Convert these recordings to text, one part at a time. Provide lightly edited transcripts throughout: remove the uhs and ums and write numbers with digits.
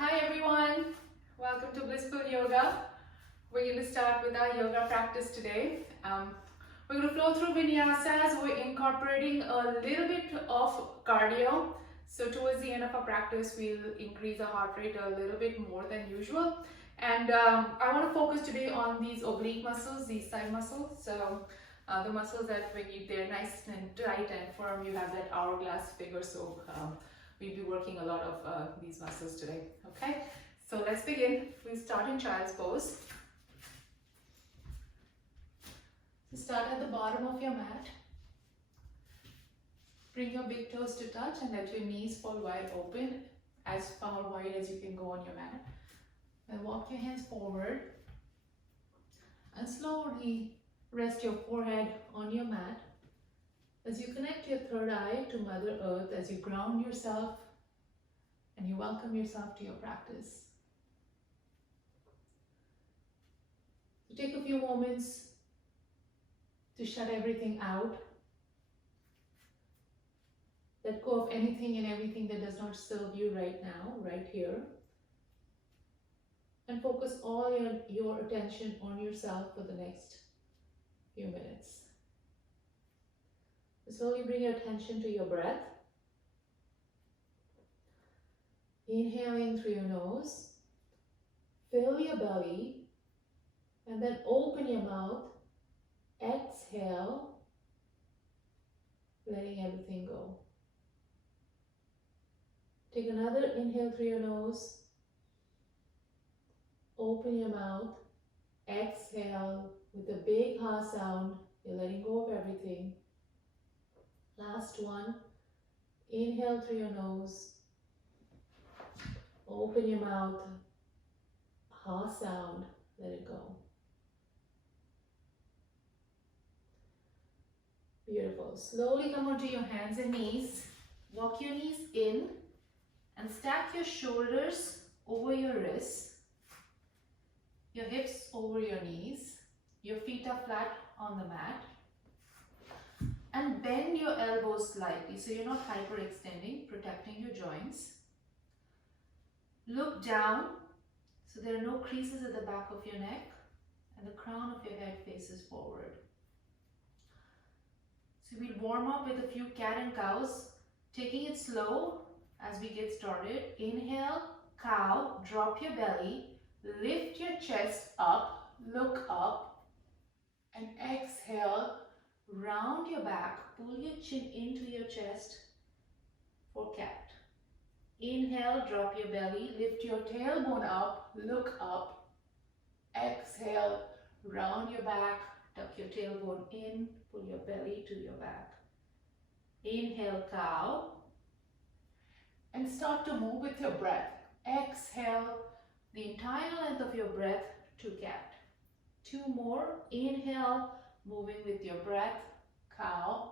Hi everyone, welcome to Blissful Yoga. We're going to start with our yoga practice today. We're going to flow through vinyasas. We're incorporating a little bit of cardio. So towards the end of our practice, we'll increase our heart rate a little bit more than usual. And I want to focus today on these oblique muscles, these side muscles. So the muscles that when they're nice and tight and firm, you have that hourglass figure. So we'll be working a lot of these muscles today. Okay, so let's begin. We'll start in child's pose. So start at the bottom of your mat. Bring your big toes to touch and let your knees fall wide open, as far wide as you can go on your mat. Then walk your hands forward and slowly rest your forehead on your mat as you connect your third eye to Mother Earth, as you ground yourself and you welcome yourself to your practice. So take a few moments to shut everything out. Let go of anything and everything that does not serve you right now, right here. And focus all your attention on yourself for the next few minutes. Slowly bring your attention to your breath. Inhaling through your nose. Fill your belly. And then open your mouth. Exhale. Letting everything go. Take another inhale through your nose. Open your mouth. Exhale with a big ha sound. You're letting go of everything. Last one. Inhale through your nose. Open your mouth. Ha sound. Let it go. Beautiful. Slowly come onto your hands and knees. Walk your knees in and stack your shoulders over your wrists. Your hips over your knees. Your feet are flat on the mat. And bend your elbows slightly so you're not hyperextending, protecting your joints. Look down so there are no creases at the back of your neck and the crown of your head faces forward. So we'll warm up with a few cat and cows, taking it slow as we get started. Inhale, cow, drop your belly, lift your chest up, look up, and exhale. Round your back, pull your chin into your chest for cat. Inhale, drop your belly, lift your tailbone up, look up. Exhale, round your back, tuck your tailbone in, pull your belly to your back. Inhale, cow. And start to move with your breath. Exhale, the entire length of your breath to cat. Two more. Inhale, moving with your breath, cow.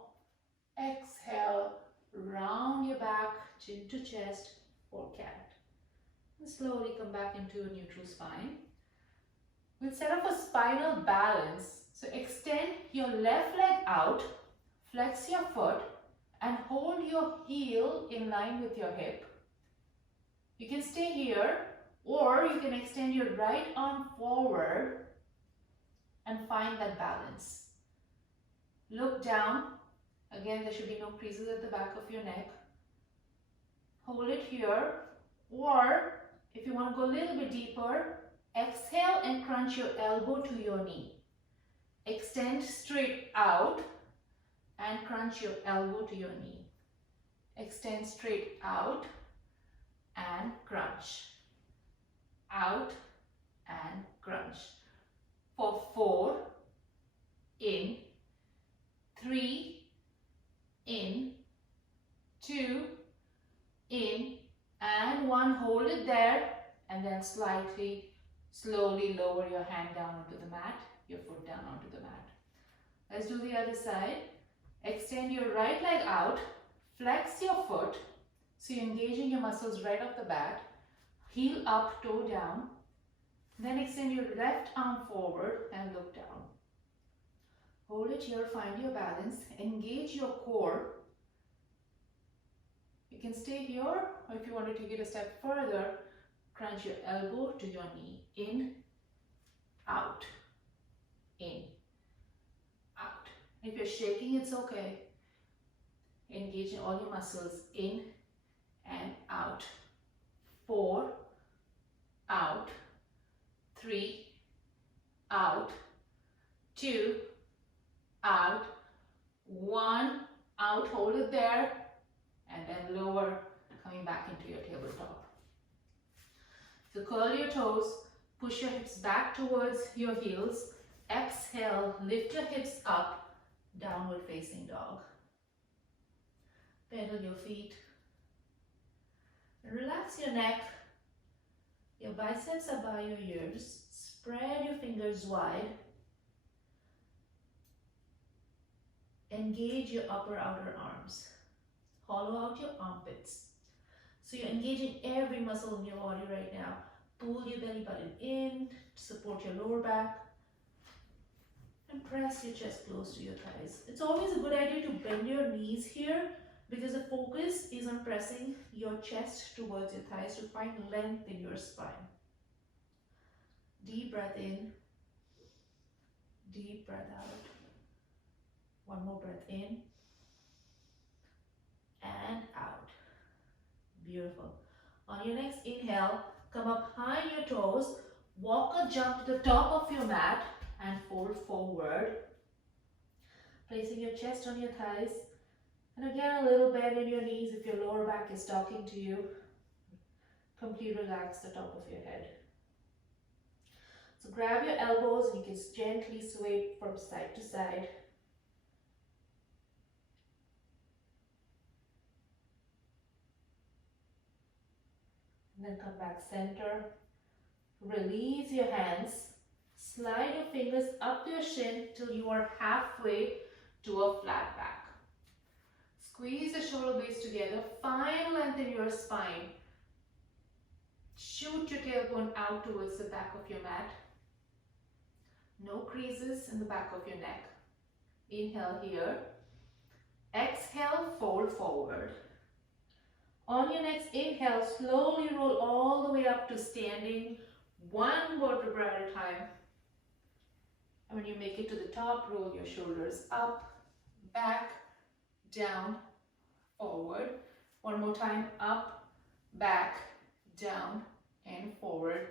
Exhale, round your back, chin to chest for cat. And slowly come back into a neutral spine. We'll set up a spinal balance. So extend your left leg out, flex your foot, and hold your heel in line with your hip. You can stay here, or you can extend your right arm forward and find that balance. Look down. Again, there should be no creases at the back of your neck. Hold it here, or if you want to go a little bit deeper, exhale and crunch your elbow to your knee. Extend straight out and crunch your elbow to your knee. Extend straight out and crunch. Out and crunch. For 4, in, 3, in, 2, in, and 1. Hold it there, and then slowly lower your hand down onto the mat, your foot down onto the mat. Let's do the other side. Extend your right leg out, flex your foot, so you're engaging your muscles right off the bat. Heel up, toe down. Then extend your left arm forward and look down. Hold it here, find your balance, engage your core. You can stay here, or if you want to take it a step further, Crunch your elbow to your knee. In, out, in, out. If you're shaking, it's okay. Engaging all your muscles in and out. 4, out, 3, out, 2, out, 1, out, hold it there, and then lower, coming back into your tabletop. So curl your toes, push your hips back towards your heels, exhale, lift your hips up, downward facing dog. Pedal your feet. Relax your neck. Your biceps are by your ears. Spread your fingers wide. Engage your upper outer arms. Hollow out your armpits. So you're engaging every muscle in your body right now. Pull your belly button in, support your lower back, and press your chest close to your thighs. It's always a good idea to bend your knees here because the focus is on pressing your chest towards your thighs to find length in your spine. Deep breath in, deep breath out. One more breath in and out. Beautiful. On your next inhale, come up high on your toes, walk or jump to the top of your mat and fold forward. Placing your chest on your thighs. And again, a little bend in your knees if your lower back is talking to you. Completely relax the top of your head. So grab your elbows and you can gently sway from side to side. And then come back center. Release your hands. Slide your fingers up your shin till you are halfway to a flat back. Squeeze the shoulder blades together. Find length in your spine. Shoot your tailbone out towards the back of your mat. No creases in the back of your neck. Inhale here. Exhale, fold forward. On your next inhale, slowly roll all the way up to standing, one vertebra at a time. And when you make it to the top, roll your shoulders up, back, down, forward. One more time, up, back, down, and forward.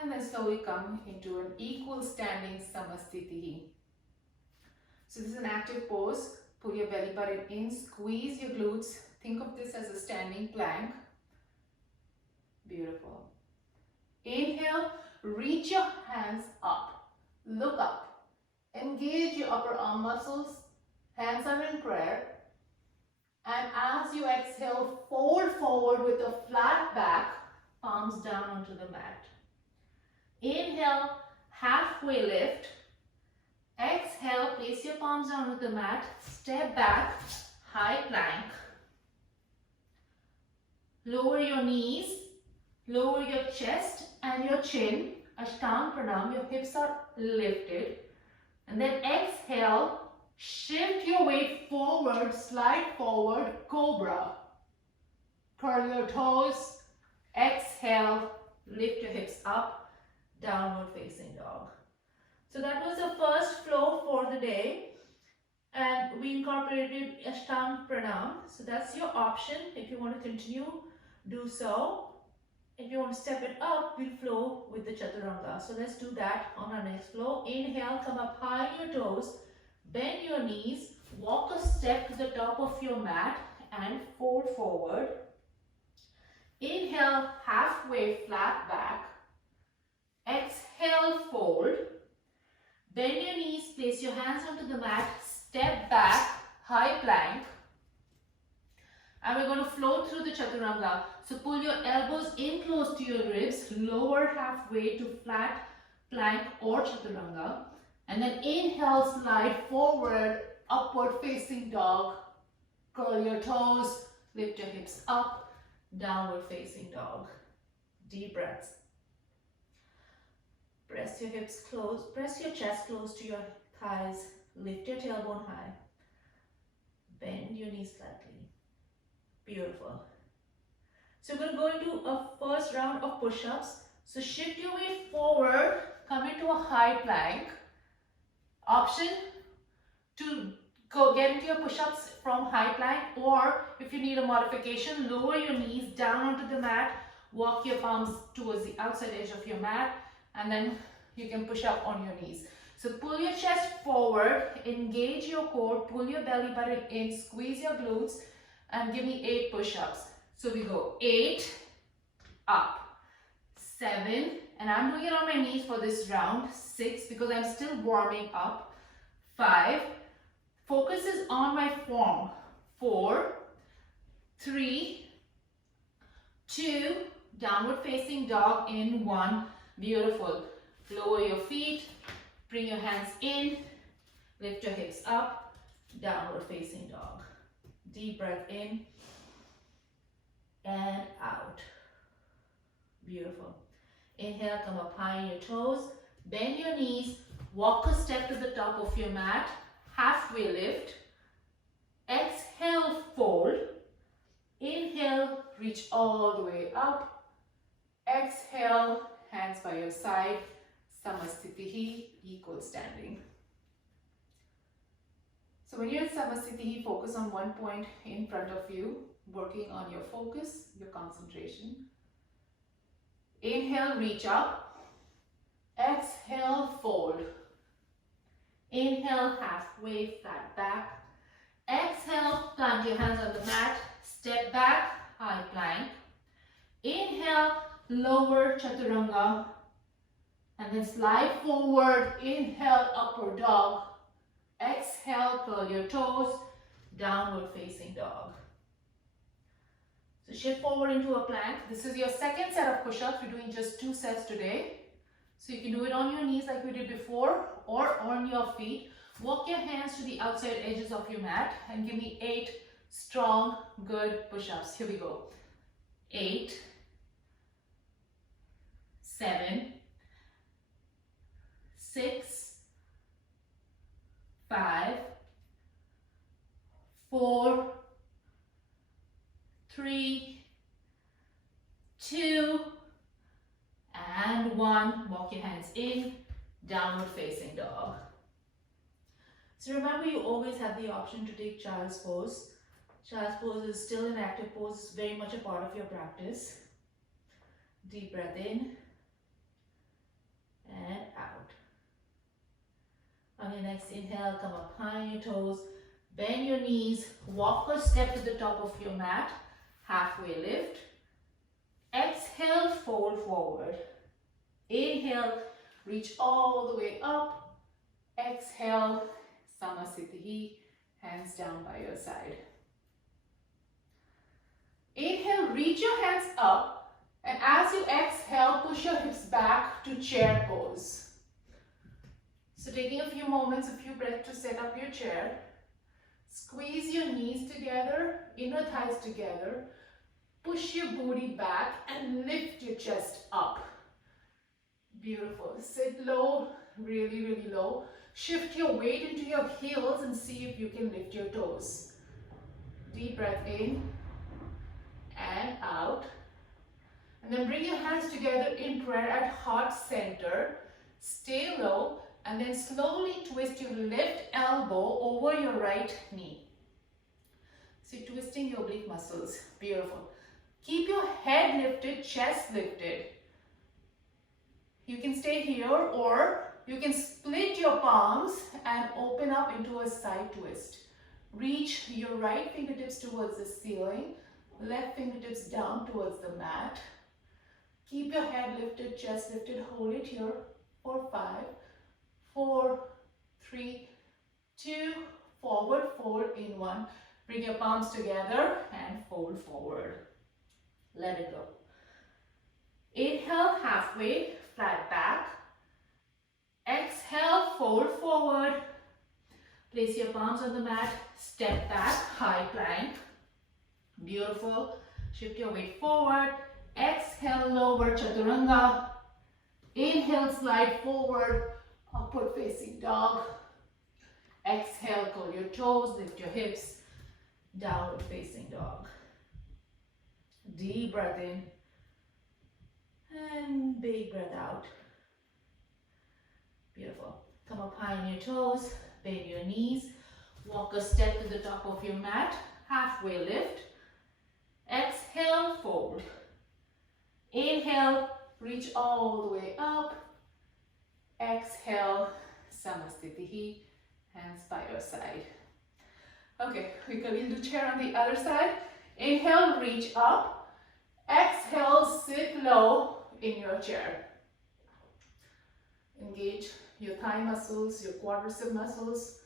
And then slowly come into an equal standing Samasthiti. So this is an active pose. Pull your belly button in, squeeze your glutes. Think of this as a standing plank. Beautiful. Inhale, reach your hands up. Look up. Engage your upper arm muscles. Hands are in prayer. And as you exhale, fold forward with a flat back, palms down onto the mat. Inhale, halfway lift. Exhale, place your palms down onto the mat. Step back, high plank. Lower your knees, lower your chest and your chin. Ashtanga Pranam, your hips are lifted. And then exhale, shift your weight forward, slide forward, cobra. Curl your toes. Exhale, lift your hips up, downward facing dog. So that was the first flow for the day. And we incorporated Ashtanga Pranam. So that's your option. If you want to continue, do so. If you want to step it up, we'll flow with the Chaturanga. So let's do that on our next flow. Inhale, come up high on your toes. Bend your knees. Walk a step to the top of your mat and fold forward. Inhale, halfway flat back. Exhale, fold. Bend your knees, place your hands onto the mat, step back, high plank. And we're going to flow through the Chaturanga. So pull your elbows in close to your ribs, lower halfway to flat plank or Chaturanga. And then inhale, slide forward, upward facing dog. Curl your toes, lift your hips up, downward facing dog. Deep breaths. Press your hips close, press your chest close to your thighs, lift your tailbone high. Bend your knees slightly. Beautiful. So we're going to go into a first round of push-ups. So shift your weight forward, come into a high plank. Option to go get into your push-ups from high plank, or if you need a modification, lower your knees down onto the mat, walk your palms towards the outside edge of your mat, and then you can push up on your knees. So pull your chest forward, engage your core, pull your belly button in, squeeze your glutes, and give me 8 push-ups. So we go 8, up, 7, and I'm doing it on my knees for this round, 6 because I'm still warming up, 5, focus is on my form, 4, 3, 2, downward facing dog in 1, beautiful. Lower your feet, bring your hands in, lift your hips up, downward facing dog. Deep breath in and out. Beautiful. Inhale, come up high on your toes, bend your knees, walk a step to the top of your mat, halfway lift. Exhale, fold. Inhale, reach all the way up. Exhale, hands by your side. Samasthiti, equal standing. So when you're in Samasthiti, focus on one point in front of you, working on your focus, your concentration. Inhale, reach up. Exhale, fold. Inhale, halfway, flat back. Exhale, plant your hands on the mat, step back, high plank. Inhale, lower chaturanga, and then slide forward. Inhale, upward dog. Exhale, curl your toes, downward facing dog. So shift forward into a plank. This is your second set of push-ups. We're doing just 2 sets today. So you can do it on your knees like we did before, or on your feet. Walk your hands to the outside edges of your mat and give me 8 strong, good push-ups. Here we go. 8, 7, 6, 5, 4, 3, 2, and 1. Walk your hands in, downward facing dog. So remember, you always have the option to take child's pose. Child's pose is still an active pose, it's very much a part of your practice. Deep breath in and out. On your next inhale, come up high on your toes, bend your knees, walk a step to the top of your mat, halfway lift. Exhale, fold forward. Inhale, reach all the way up. Exhale, Samasthiti, hands down by your side. Inhale, reach your hands up, and as you exhale, push your hips back to chair pose. So taking a few moments, a few breaths to set up your chair. Squeeze your knees together, inner thighs together. Push your booty back and lift your chest up. Beautiful. Sit low, really, really low. Shift your weight into your heels and see if you can lift your toes. Deep breath in and out. And then bring your hands together in prayer at heart center. Stay low and then slowly twist your left elbow over your right knee. So you're twisting your oblique muscles. Beautiful. Keep your head lifted, chest lifted. You can stay here, or you can split your palms and open up into a side twist. Reach your right fingertips towards the ceiling, left fingertips down towards the mat. Keep your head lifted, chest lifted. Hold it here for 5, 4, 3, 2, forward fold in 1. Bring your palms together and fold forward. Let it go. Inhale, halfway, flat back. Exhale, fold forward. Place your palms on the mat, step back, high plank. Beautiful. Shift your weight forward. Exhale, lower chaturanga. Inhale, slide forward, upward facing dog. Exhale, curl your toes, lift your hips, downward facing dog. Deep breath in. And big breath out. Beautiful. Come up high on your toes, bend your knees, walk a step to the top of your mat, halfway lift. Exhale, fold. Inhale, reach all the way up. Exhale, Samastitihi, hands by your side. Okay, we'll do chair on the other side. Inhale, reach up. Exhale, sit low in your chair. Engage your thigh muscles, your quadricep muscles.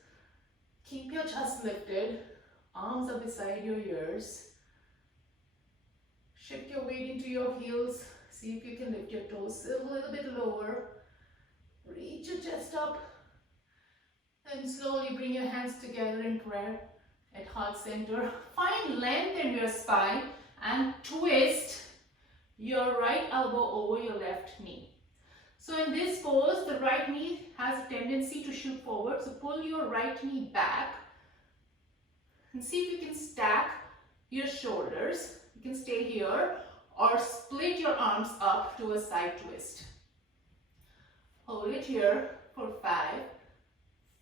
Keep your chest lifted, arms are beside your ears. Shift your weight into your heels. See if you can lift your toes a little bit lower. Reach your chest up. And slowly bring your hands together in prayer at heart center. Find length in your spine and twist your right elbow over your left knee. So in this pose, the right knee has a tendency to shoot forward. So pull your right knee back and see if you can stack your shoulders. You can stay here or split your arms up to a side twist. Hold it here for 5,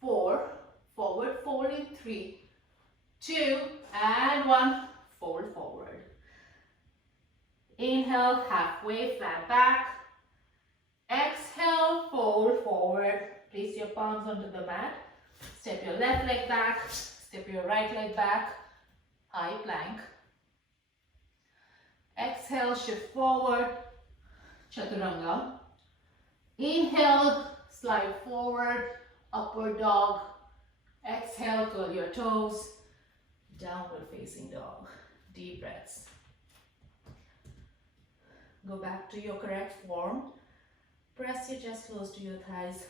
4, forward fold in 3, 2, and 1, fold forward. Inhale, halfway, flat back. Exhale, fold forward. Place your palms onto the mat. Step your left leg back. Step your right leg back. High plank. Exhale, shift forward. Chaturanga. Inhale, slide forward. Upward dog. Exhale, curl your toes. Downward facing dog. Deep breaths. Go back to your correct form. Press your chest close to your thighs.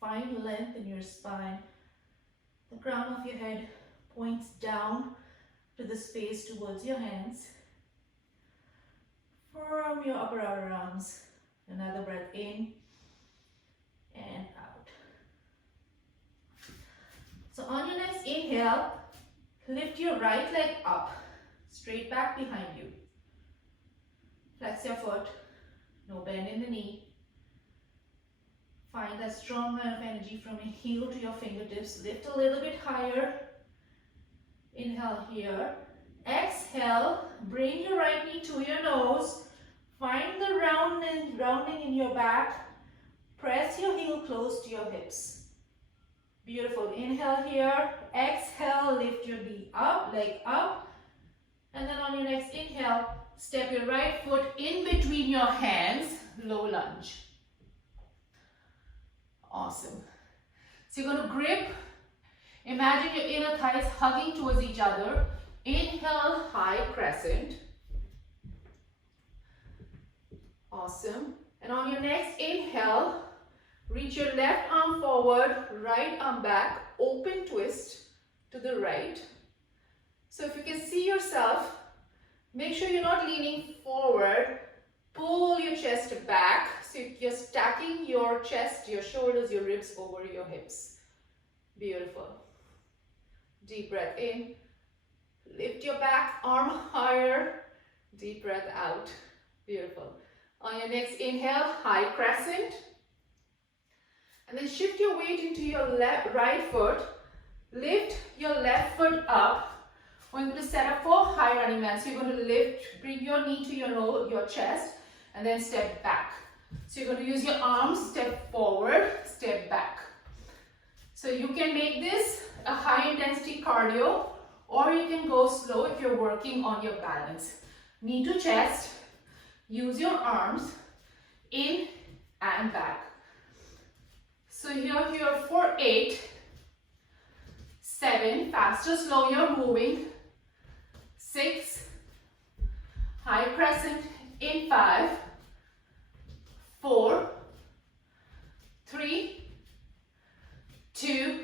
Find length in your spine. The crown of your head points down to the space towards your hands. Firm your upper outer arms. Another breath in and out. So on your next inhale, lift your right leg up, straight back behind you. Flex your foot, no bend in the knee. Find that strong line of energy from your heel to your fingertips. Lift a little bit higher. Inhale here. Exhale, bring your right knee to your nose. Find the rounding in your back. Press your heel close to your hips. Beautiful. Inhale here. Exhale, lift your knee up, leg up. And then on your next inhale, step your right foot in between your hands, low lunge. Awesome. So you're going to grip. Imagine your inner thighs hugging towards each other. Inhale, high crescent. Awesome. And on your next inhale, reach your left arm forward, right arm back, open twist to the right. So if you can see yourself, make sure you're not leaning forward. Pull your chest back. So you're stacking your chest, your shoulders, your ribs over your hips. Beautiful. Deep breath in. Lift your back, arm higher. Deep breath out. Beautiful. On your next inhale, high crescent. And then shift your weight into your right foot. Lift your left foot up. We're going to set up for high running man. So you're going to lift, bring your knee to your chest, and then step back. So you're going to use your arms, step forward, step back. So you can make this a high intensity cardio, or you can go slow if you're working on your balance. Knee to chest, use your arms, in and back. So here for 8, 7, faster, slow, you're moving. 6, high crescent in 5, 4, 3, 2,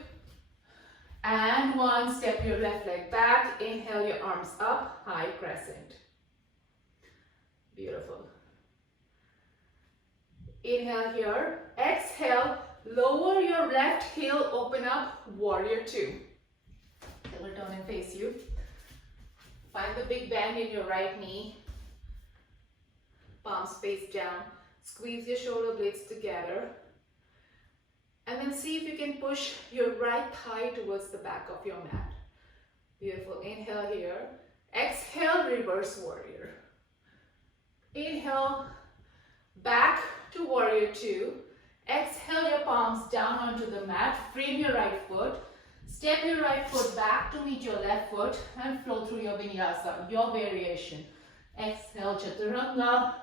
and 1. Step your left leg back. Inhale your arms up, high crescent. Beautiful. Inhale here. Exhale, lower your left heel, open up, warrior 2. It will turn and face you. Find the big bend in your right knee. palms face down. Squeeze your shoulder blades together. And then see if you can push your right thigh towards the back of your mat. Beautiful. Inhale here. Exhale, reverse warrior. Inhale, back to warrior two. Exhale your palms down onto the mat. Frame your right foot. Step your right foot back to meet your left foot and flow through your vinyasa, your variation. Exhale, chaturanga.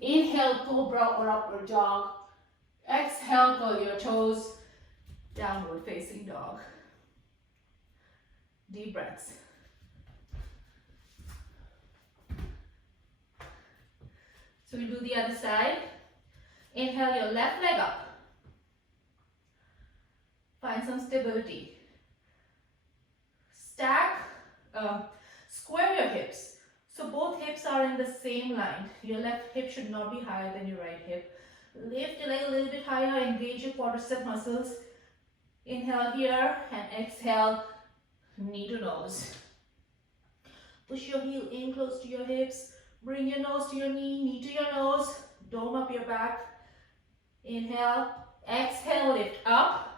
Inhale, cobra or upward dog. Exhale, curl your toes. Downward facing dog. Deep breaths. So we do the other side. Inhale your left leg up. Find some stability. Square your hips. So both hips are in the same line. Your left hip should not be higher than your right hip. Lift your leg a little bit higher, engage your quadricep muscles. Inhale here and exhale, knee to nose. Push your heel in close to your hips. Bring your nose to your knee, knee to your nose. Dome up your back. Inhale, exhale, lift up.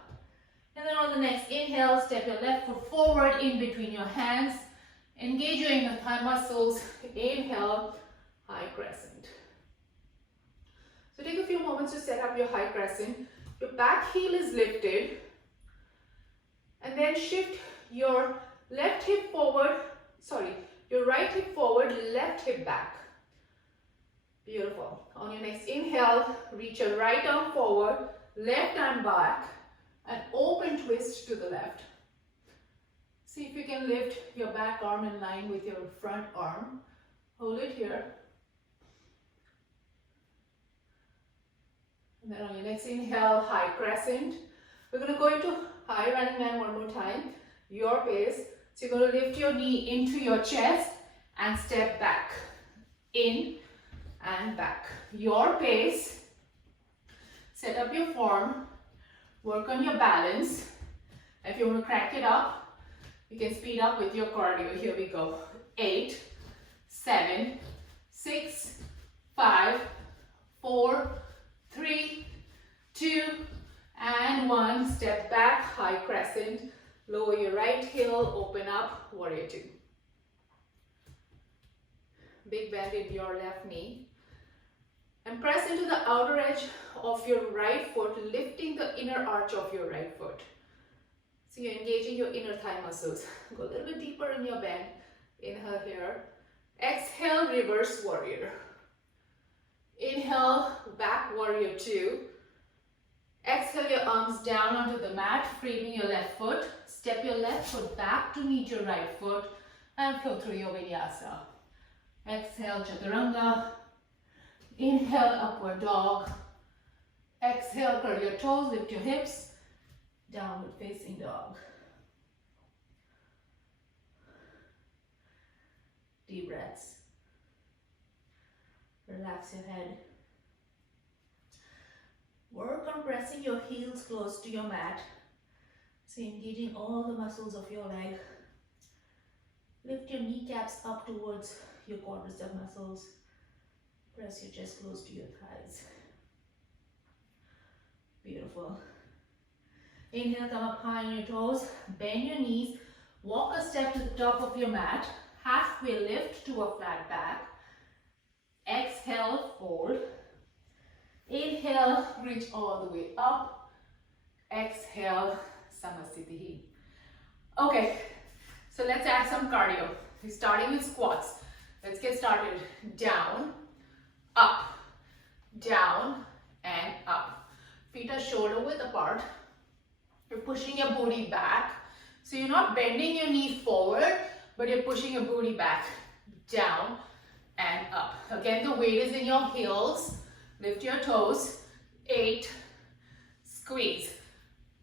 And then on the next inhale, step your left foot forward in between your hands. Engage your inner thigh muscles. Inhale, high crescent. So take a few moments to set up your high crescent. Your back heel is lifted. And then shift your left hip forward, your right hip forward, left hip back. Beautiful. On your next inhale, reach your right arm forward, left arm back, and open twist to the left. See if you can lift your back arm in line with your front arm. Hold it here. And then on your next inhale, high crescent. We're going to go into high running man one more time. Your pace. So you're going to lift your knee into your chest and step back. In and back. Your pace. Set up your form. Work on your balance. If you want to crack it up, you can speed up with your cardio. Here we go. 8, 7, 6, 5, 4, 3, 2, and 1. Step back, high crescent. Lower your right heel, open up, warrior two. Big bend in your left knee. And press into the outer edge of your right foot, lifting the inner arch of your right foot. So you're engaging your inner thigh muscles. Go a little bit deeper in your bend. Inhale here. Exhale, reverse warrior. Inhale, back warrior two. Exhale your arms down onto the mat, framing your left foot. Step your left foot back to meet your right foot and flow through your vinyasa. Exhale, chaturanga. Inhale, upward dog. Exhale, curl your toes, lift your hips. Downward facing dog. Deep breaths. Relax your head. Work on pressing your heels close to your mat. So engaging all the muscles of your leg. Lift your kneecaps up towards your quadricep muscles. Press your chest close to your thighs. Beautiful. Inhale, come up high on your toes. Bend your knees. Walk a step to the top of your mat. Halfway lift to a flat back. Exhale, fold. Inhale, reach all the way up. Exhale, Samasthiti. Okay, so let's add some cardio. We're starting with squats. Let's get started. Down, up, down, and up. Feet are shoulder width apart. You're pushing your booty back. So you're not bending your knee forward, but you're pushing your booty back, down, and up. Again, the weight is in your heels. Lift your toes. 8, squeeze.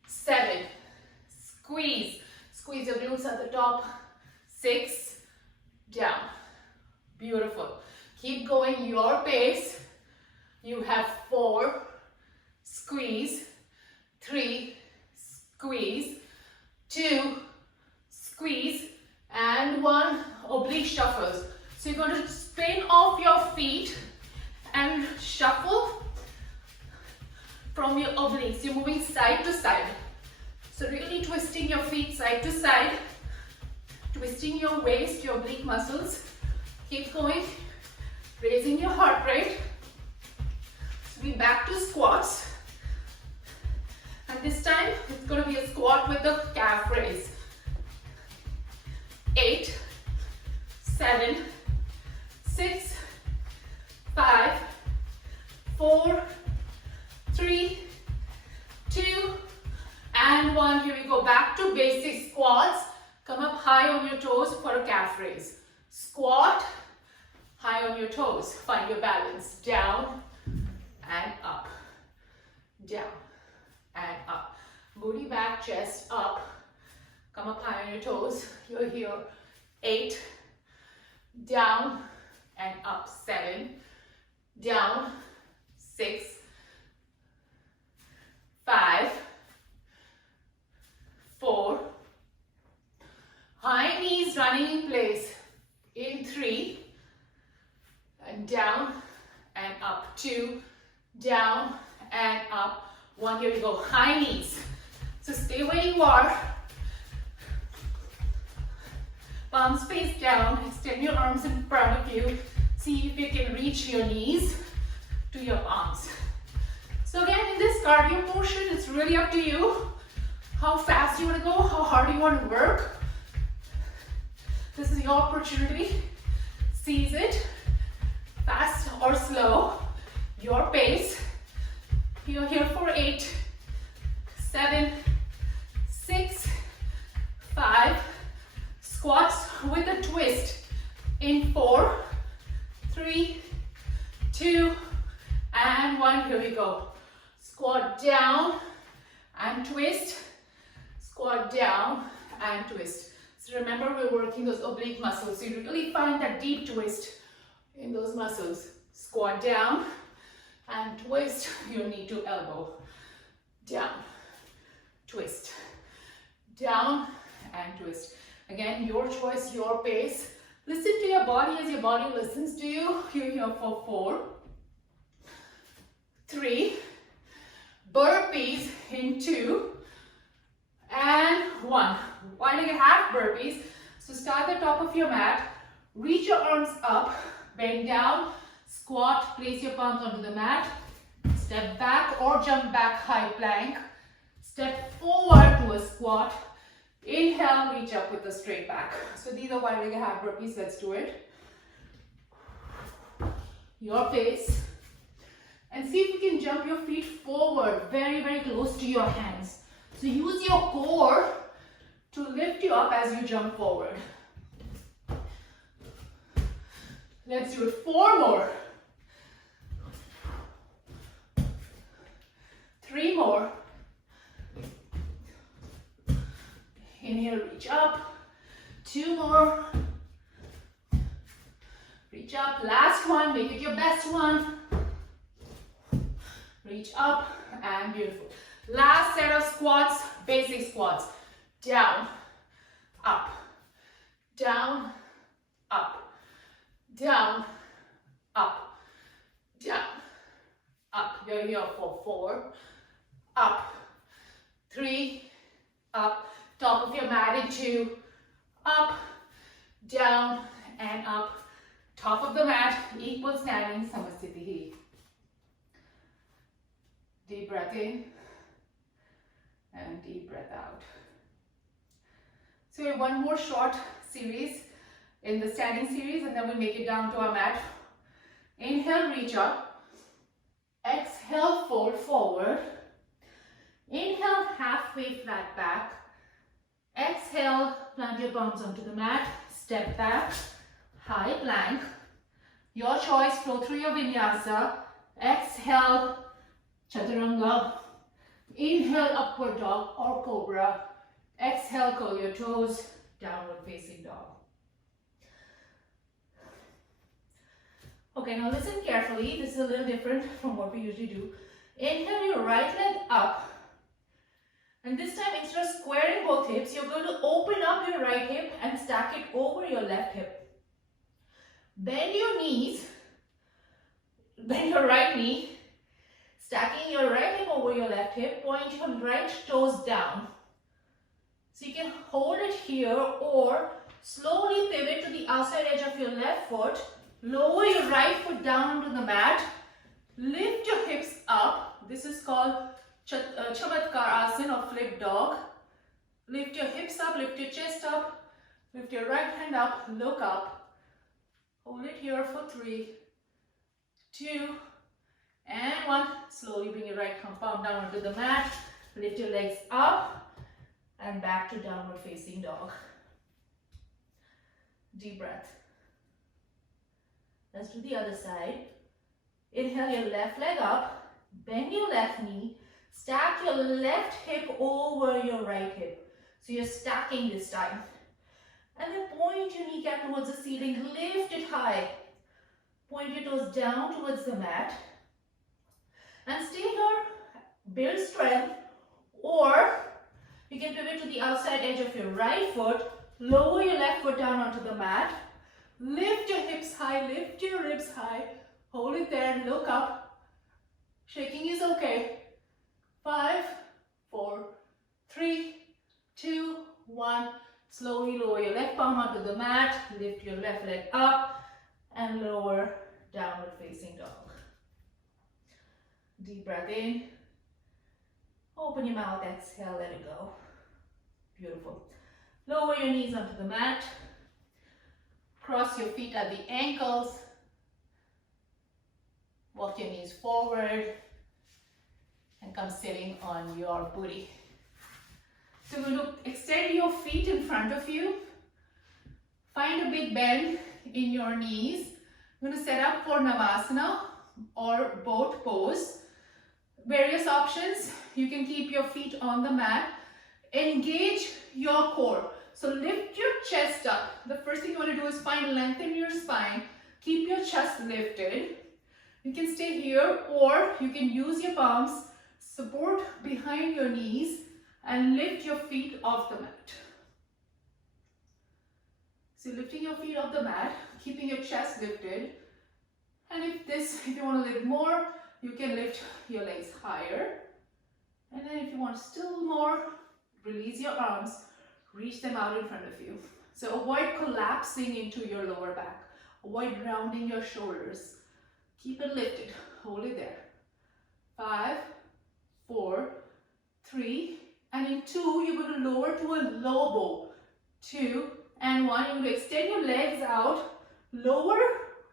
7, squeeze. Squeeze your glutes at the top. 6, down. Beautiful. Keep going your pace. You have 4, squeeze. 3, squeeze. 2, squeeze. And 1, oblique shuffles. So you're going to spin off your feet and shuffle from your obliques. You're moving side to side. So really twisting your feet side to side, twisting your waist, your oblique muscles. Keep going, raising your heart rate. So we back to squats. And this time, it's going to be a squat with the calf raise. 8, 7, 6, 5, 4, 3, 2, and 1. Here we go. Back to basic squats. Come up high on your toes for a calf raise. Squat, high on your toes. Find your balance. Down and up. Down and up. Booty back, chest up. Come up high on your toes. You're here. 8, down and up. 7, down. 6, 5, 4. High knees running in place. In 3, and down and up. 2, down and up. 1, here we go. High knees. So stay where you are. Palms face down. Extend your arms in front of you. See if you can reach your knees to your palms. So again, in this cardio portion, it's really up to you. How fast you want to go, how hard you want to work. This is your opportunity. Seize it. Fast or slow. Your pace. You're here for 8, 7, 6, 5. Squats with a twist. In 4, 3, 2, and 1. Here we go. Squat down and twist. Squat down and twist. So remember, we're working those oblique muscles. So you really find that deep twist in those muscles. Squat down and twist your knee to elbow. Down, twist. Down and twist. Again, your choice, your pace. Listen to your body as your body listens to you. You're here for 4, 3, burpees in 2, and 1. Why do you have burpees? So start at the top of your mat, reach your arms up, bend down, squat, place your palms onto the mat, step back or jump back, high plank, step forward to a squat, inhale, reach up with a straight back. So these are why we have burpees. Let's do it. Your pace. And see if you can jump your feet forward, very, very close to your hands. So use your core to lift you up as you jump forward. Let's do it. 4 more. 3 more. Inhale, reach up. 2 more. Reach up. Last one. Make it your best one. Reach up and beautiful. Last set of squats, basic squats. Down, up, down, up, down, up, down, up. You're here for 4, up, 3, up, top of your mat in 2, up, down, and up. Top of the mat, equal standing, Samasthiti. Deep breath in and deep breath out. So we have one more short series in the standing series, and then we'll make it down to our mat. Inhale, reach up. Exhale, fold forward. Inhale, halfway flat back. Exhale, plant your palms onto the mat. Step back, high plank. Your choice, flow through your vinyasa. Exhale, chaturanga. Inhale, upward dog or cobra. Exhale, curl your toes, downward facing dog. Okay, now listen carefully. This is a little different from what we usually do. Inhale your right leg up. And this time, instead of squaring both hips, you're going to open up your right hip and stack it over your left hip. Bend your knees. Bend your right knee, stacking your right hip over your left hip, point your right toes down. So you can hold it here or slowly pivot to the outside edge of your left foot, lower your right foot down onto the mat, lift your hips up. This is called Chamatkar Asana or flip dog. Lift your hips up, lift your chest up, lift your right hand up, look up. Hold it here for 3, 2, and 1. Slowly bring your right palm down onto the mat. Lift your legs up and back to downward facing dog. Deep breath. Let's do the other side. Inhale your left leg up, bend your left knee, stack your left hip over your right hip. So you're stacking this time. And then point your kneecap towards the ceiling, lift it high. Point your toes down towards the mat. And stay here, build strength, or you can pivot to the outside edge of your right foot, lower your left foot down onto the mat, lift your hips high, lift your ribs high, hold it there, look up. Shaking is okay. 5, 4, 3, 2, 1. Slowly lower your left palm onto the mat, lift your left leg up, and lower downward facing dog. Deep breath in. Open your mouth, exhale, let it go. Beautiful. Lower your knees onto the mat. Cross your feet at the ankles. Walk your knees forward and come sitting on your booty. So you're going to extend your feet in front of you. Find a big bend in your knees. You're going to set up for Navasana or boat pose. Various options. You can keep your feet on the mat. Engage your core. So lift your chest up. The first thing you want to do is find length in your spine. Keep your chest lifted. You can stay here or you can use your palms, support behind your knees and lift your feet off the mat. So lifting your feet off the mat, keeping your chest lifted. And if you want to lift more, you can lift your legs higher. And then if you want still more, release your arms, reach them out in front of you. So avoid collapsing into your lower back. Avoid rounding your shoulders. Keep it lifted. Hold it there. 5, 4, 3, and in 2, you're going to lower to a low bow. 2 and 1. You're going to extend your legs out, lower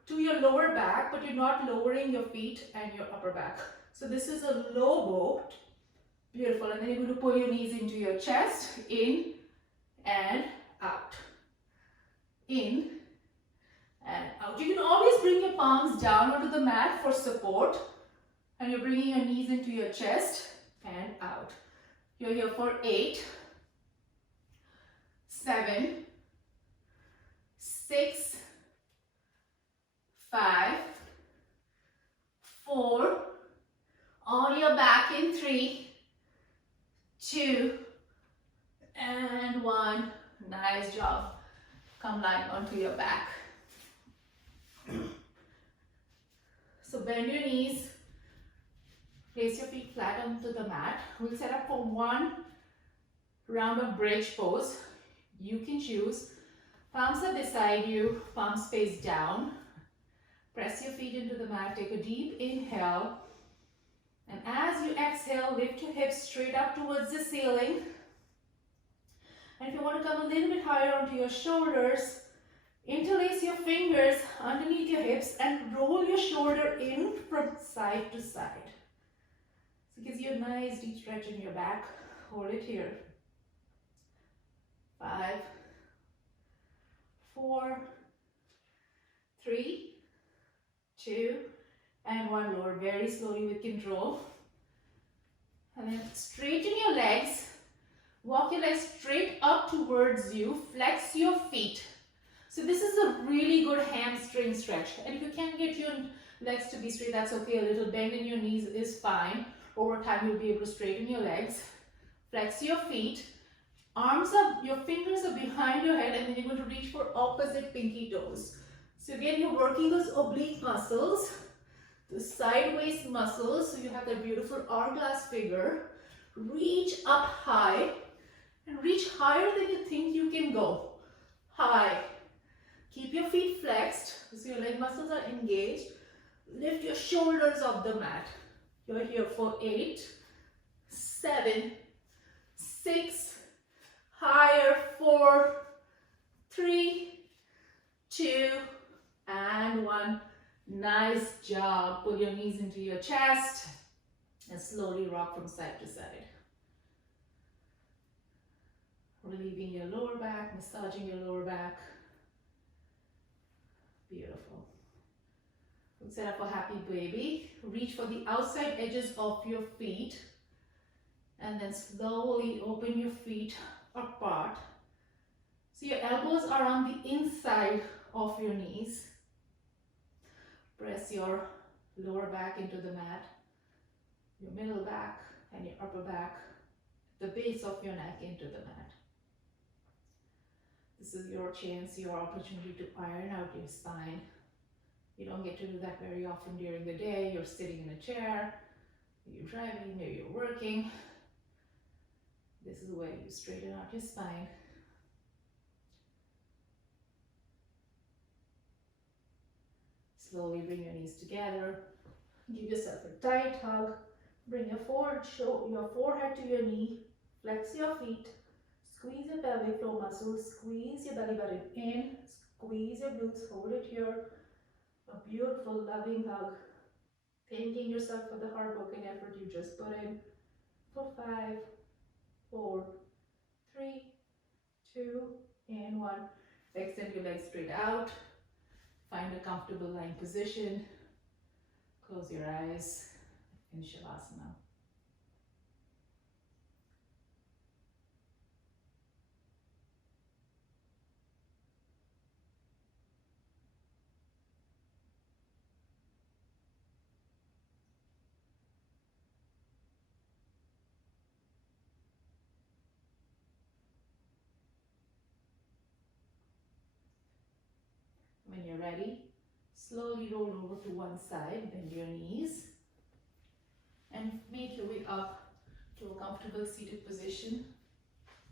to your lower back, but you're not lowering your feet and your upper back. So this is a low bow. Beautiful. And then you're going to pull your knees into your chest, in and out. In and out. You can always bring your palms down onto the mat for support. And you're bringing your knees into your chest and out. You're here for 8, 7, 6, 5, 4, on your back in 3, 2, and 1. Nice job. Come lying onto your back. So bend your knees. Place your feet flat onto the mat. We'll set up for 1 round of bridge pose. You can choose. Palms are beside you, palms face down. Press your feet into the mat. Take a deep inhale. And as you exhale, lift your hips straight up towards the ceiling. And if you want to come a little bit higher onto your shoulders, interlace your fingers underneath your hips and roll your shoulder in from side to side. So it gives you a nice deep stretch in your back. Hold it here. 5, 4, 3, 2, and 1. Lower very slowly with control. And then straighten your legs. Walk your legs straight up towards you. Flex your feet. So this is a really good hamstring stretch. And if you can't get your legs to be straight, that's okay. A little bend in your knees is fine. Over time, you'll be able to straighten your legs. Flex your feet. Arms up, your fingers are behind your head, and then you're going to reach for opposite pinky toes. So again, you're working those oblique muscles. the sideways muscles, so you have that beautiful hourglass figure. Reach up high and reach higher than you think you can go. High. Keep your feet flexed so your leg muscles are engaged. Lift your shoulders off the mat. You're here for 8, 7, 6, higher, 4, 3, 2, and 1. Nice job. Pull your knees into your chest and slowly rock from side to side. Relieving your lower back, massaging your lower back. Beautiful. We'll set up a happy baby. Reach for the outside edges of your feet and then slowly open your feet apart. So your elbows are on the inside of your knees. Press your lower back into the mat, your middle back and your upper back, the base of your neck into the mat. This is your chance, your opportunity to iron out your spine. You don't get to do that very often during the day. You're sitting in a chair, you're driving, maybe you're working. This is where you straighten out your spine. Slowly bring your knees together. Give yourself a tight hug. Bring your forehead to your knee. Flex your feet. Squeeze your pelvic floor muscles. Squeeze your belly button in. Squeeze your glutes. Hold it here. A beautiful, loving hug. Thanking yourself for the hard work and effort you just put in. For 5, 4, 3, 2, and 1. Extend your legs straight out. Find a comfortable lying position. Close your eyes in Shavasana. When you're ready, slowly roll over to one side, bend your knees, and make your way up to a comfortable seated position.